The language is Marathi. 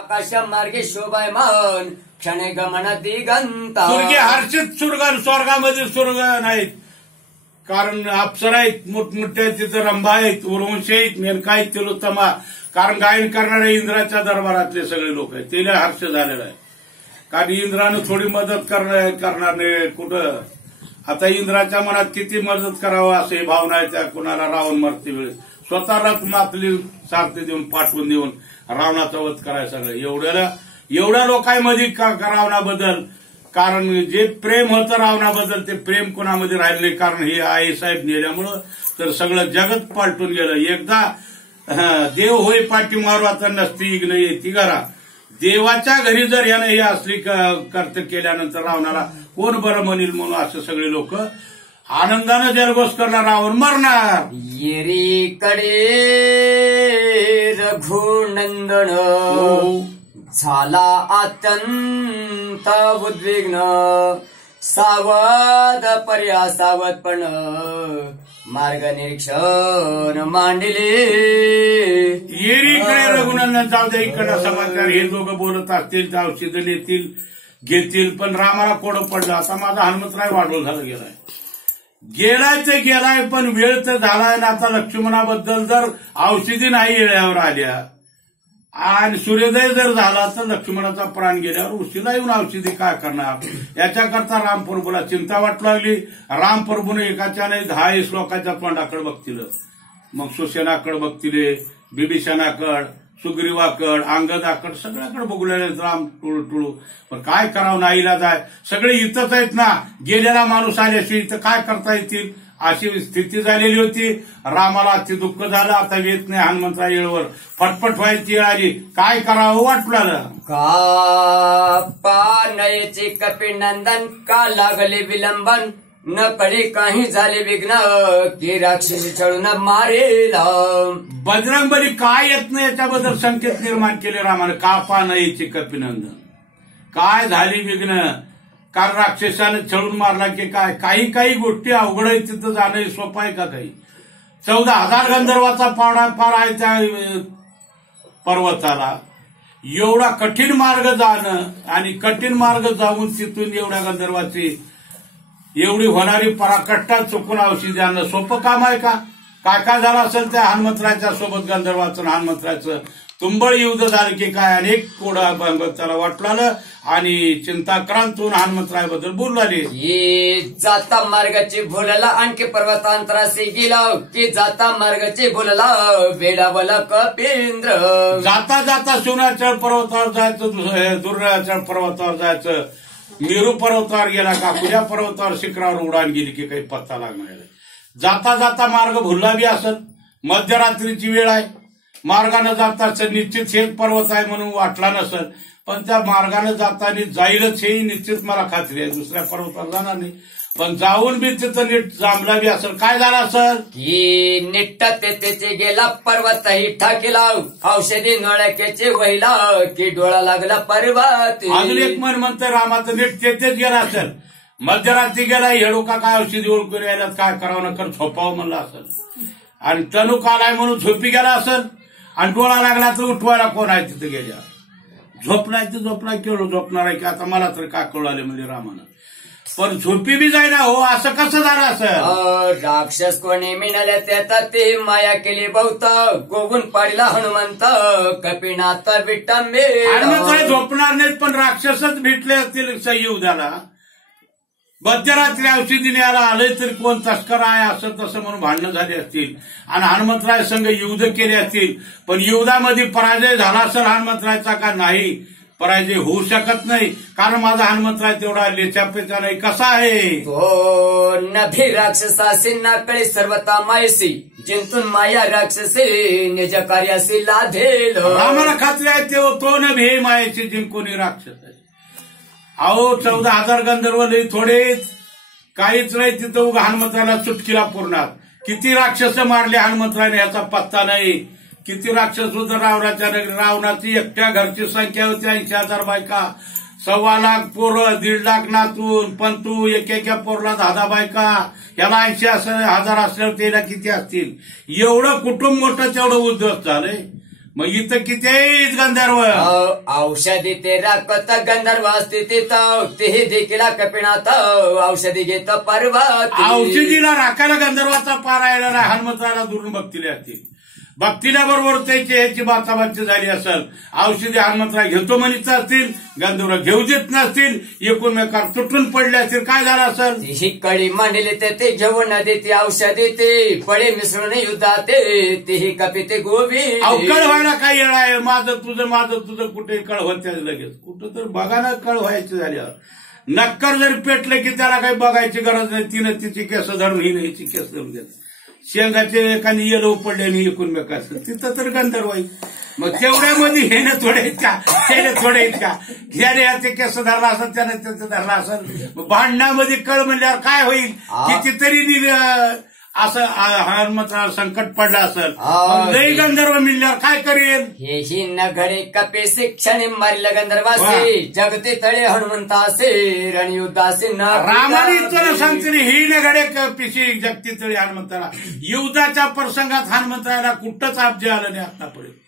आकाश मार्गे शोभायमान क्षणे गमन दिगंत स्वर्गे हर्षित स्वर्गामध्ये स्वर्ग नाहीत, कारण अप्सरा आहेत मोठमोठ्या, तिथं रंभा आहेत, उर्वंशी आहेत, मेनका आहेत, तिलोत्तमा, कारण गायन करणारे इंद्राच्या दरबारातले सगळे लोक आहेत. तिला हर्ष झालेला आहे, कारण इंद्रानं थोडी मदत करणार नाही कुठं. आता इंद्राच्या मनात किती मदत करावं असे भावना आहे त्या कुणाला रावण मरते वेळेस. स्वतःलाच मातली सारथी देऊन पाठवून देऊन रावणाचा वध करायचं सगळं. एवढ्या लोकांमध्ये रावणाबद्दल, कारण जे प्रेम होतं रावणाबद्दल ते प्रेम कोणामध्ये राहिलं नाही, कारण हे आई साहेब नेल्यामुळं तर सगळं जगत पालटून गेलं. एकदा देव होय पाठी मारू आता नसती इग्न येती घरा. देवाच्या घरी जर यानं हे असली कर्तव्य केल्यानंतर रावणाला कोण बरं म्हणेल म्हणून असं सगळे लोक आनंदानं जल्लोष करणार, रावण मरणार. येरीकडे रघुनंदन झाला अत्यंत उद्विग्न, सावध पर्या सावधपण मार्ग निरीक्षण मांडले. येरीकडे रघुनंदन जाऊ दे, इकडं समाचार हे दोघं बोलत असतील, औषधं नेतील घेतील, पण रामाला कोडं पडलं. आता माझा हनुमंतराय वाढवून झालं गेलाय ते गेलाय, पण वेळ तर झालाय ना. आता लक्ष्मणाबद्दल जर औषधी नाही येळ्यावर आल्या आणि सूर्योदय जर झाला तर लक्ष्मणाचा प्राण गेल्यावर उशिरा येऊन औषधी काय करणार. याच्याकरता रामप्रभूला चिंता वाटू लागली. रामप्रभूने एकाच्या नाही 10 श्लोकाच्या तोंडाकडे बघतील, मग सुसेनाकडे बघतील, बिभीषणाकड, सुग्रीवाकड, अंगदाकड, सगळ्याकडे बघू लागले राम टुळू. पण काय करावं, नाईलाज आहे. सगळे इथंच आहेत ना, गेलेला माणूस आल्याशी इथं काय करता येतील अशी स्थिती झालेली होती. रामाला अति दुःख झालं. आता येत नाही हनुमंतरा येळवर, फटफट व्हायची आली. काय करावं वाटू लागलं. का पानयचे कपिनंदन का लागले विलंबन, न कळे काही झाले विघ्न की राक्षसी छळून मारेल. बजरंगबली काय येत नाही याच्याबद्दल संकेत निर्माण केले रामाने. का पानयचे कपिनंदन, काय झाली विघ्न, कारण राक्षसाने छळून मारला की काय. काही गोष्टी अवघड आहे, तिथं जाणं सोपं आहे का काही. 14,000 गंधर्वाचा पाडा फार आहे त्या पर्वताला. एवढा कठीण मार्ग जाणं आणि कठीण मार्ग जाऊन तिथून एवढ्या गंधर्वाची एवढी होणारी पराकष्टात चुकून औषधी आणणं सोपं काम आहे का. काय झालं असेल त्या हनुमंतराच्या सोबत गंधर्वाचं हनुमंतराचं तुंबळ युद्ध झालं की काय. अनेक कोडा भगवंताला वाटलं आणि चिंताक्रांत होऊन हनुमंतरायाबद्दल बोलू लागले. जाता मार्गाची भुलला आणखी पर्वतांतराशी गेला की जाता मार्गाची भुलला वेडावला कपेंद्र. जाता जाता सोन्याचळ पर्वतावर जायचं, दुर्याचळ पर्वतावर जायचं, मेरू पर्वतावर गेला का कुठल्या पर्वतावर शिखरावर उडान गेली की काही पत्ता लागणार. जाता जाता मार्ग भुलला बी असेल, मध्यरात्रीची वेळ आहे, मार्गानं जाता निश्चित हेच पर्वत आहे म्हणून वाटला नसेल, पण त्या मार्गानं जाताना जाईलच हे निश्चित मला खात्री आहे. दुसऱ्या पर्वतावर जाणार नाही, पण जाऊन बी तिथं नीट जांभला बी असेल. काय झालं असेल की निट्ट तेथे गेला पर्वतही ठाकेला, औषधी नळक्याचे वहिला की डोळा लागला पर्वत. अजून एक मन म्हणतं रामाचं नीट तेथेच गेला असेल, मध्यरात्री गेला, हेडू का काय औषधी ओळखून यायला काय करावं नकर झोपावं म्हणलं असेल, आणि तणूक आलाय म्हणून झोपी गेला असेल, आणि डोळा लागला तर उठवायला कोण आहे तिथे गेल्या. झोपलाय तर झोपलाय, केवढं झोपणार आहे की आता मला तर का कळाले म्हणजे रामानं. पण झोपी बी जाईना हो, असं कसं झालं असं. राक्षस कोणी मिळाल्या त्यात ते माया केली बहुत, गोगून पाडला हनुमंत कपिनाथ विटंबे. हनुमंत झोपणार नाहीत, पण राक्षसच भेटले असतील संयुद्धाला. मध्यरात्री औषधी न्यायला आलंय तरी कोण तस्कर आहे असं तसं म्हणून भांडणं झाली असतील आणि हनुमंतराय संघ युद्ध केले असतील. पण युद्धामध्ये पराजय झाला असेल हनुमंतरायचा का नाही, पराजय होऊ शकत नाही, कारण माझा हनुमंतराय तेवढा लेचापेचा नाही. कसा आहे तो नभी राक्षसासी नाकळे सर्वता मायसी, जिंतून माया राक्षसी निज कार्यासी लाधेल. आम्हाला खात्री आहे तो नभी मायाची जिंकून राक्षस आहे. अहो 14,000 गंधर्व लई थोडेच, काहीच नाही तिथं उगा हनुमंतराला चुटकीला पुरणार. किती राक्षस मारले हनुमंतराने याचा पत्ता नाही. किती राक्षस होतं रावणाच्या नगरी. रावणाची एकट्या घरची संख्या होती 80,000 बायका, 1.25 लाख पोरं, 1.5 लाख नातून पंतू, एकेका पोरला 10 बायका. याला 80,000 असल्यावर त्याला किती असतील. एवढं कुटुंब मोठं तेवढं उद्ध्वस्त झालंय. मग इथं किती गंधर्व औषधी ते राखत गंधर्व असते तिथं तेही देखील कपिनाथ औषधी घेत पर्वत औषधीला राखायला गंधर्वाचा पार यायला नाही हनुमंताला दुरून भक्तीला असतील भक्तील्याबरोबर त्याची ह्याची बाचाबाची झाली असेल औषधी हनुमंतराव घेतो म्हणत असतील गंधर्व घेऊ देत नसतील एकूणमेकार तुटून पडले असतील काय झालं असेल ही कळी मांडली ते घेऊन देते औषधी ते फळे मिसळून युद्धात तेही कपिते गोबी कळ व्हायला काय येणार आहे माझं तुझं कुठे कळ होत्या लगेच कुठं तर बघा ना कळ व्हायची झाल्यावर नक्कर जर पेटलं की त्याला काही बघायची गरज नाही तिनं तिची केस धरून ही नाही केस धरून घेत शेंगाचे एखादी येलो पडले आणि एकूणमेकाच तिथं तर गंधर्व आहे मग तेवढ्यामध्ये हे ना थोडे इतका हे ना थोडे इतका ह्याने याचे केस धरला असेल त्याने त्याचं धरला असेल भांडणामध्ये कळ म्हणल्यावर काय होईल कितीतरी असं हनुमंतराव संकट पडलं असेल लई गंधर्व मिळल्यावर काय करेल हेही न घडे कपे शिक्षण मारिल गंधर्वासे जगते तळे हनुमंतासे रणयुद्धासे न रामाने तुला सांगते ही न घडे पिशी जगती तळी हनुमंताला युद्धाच्या प्रसंगात हनुमंतराला कुठंच आपजे आलं नाही आतापर्यंत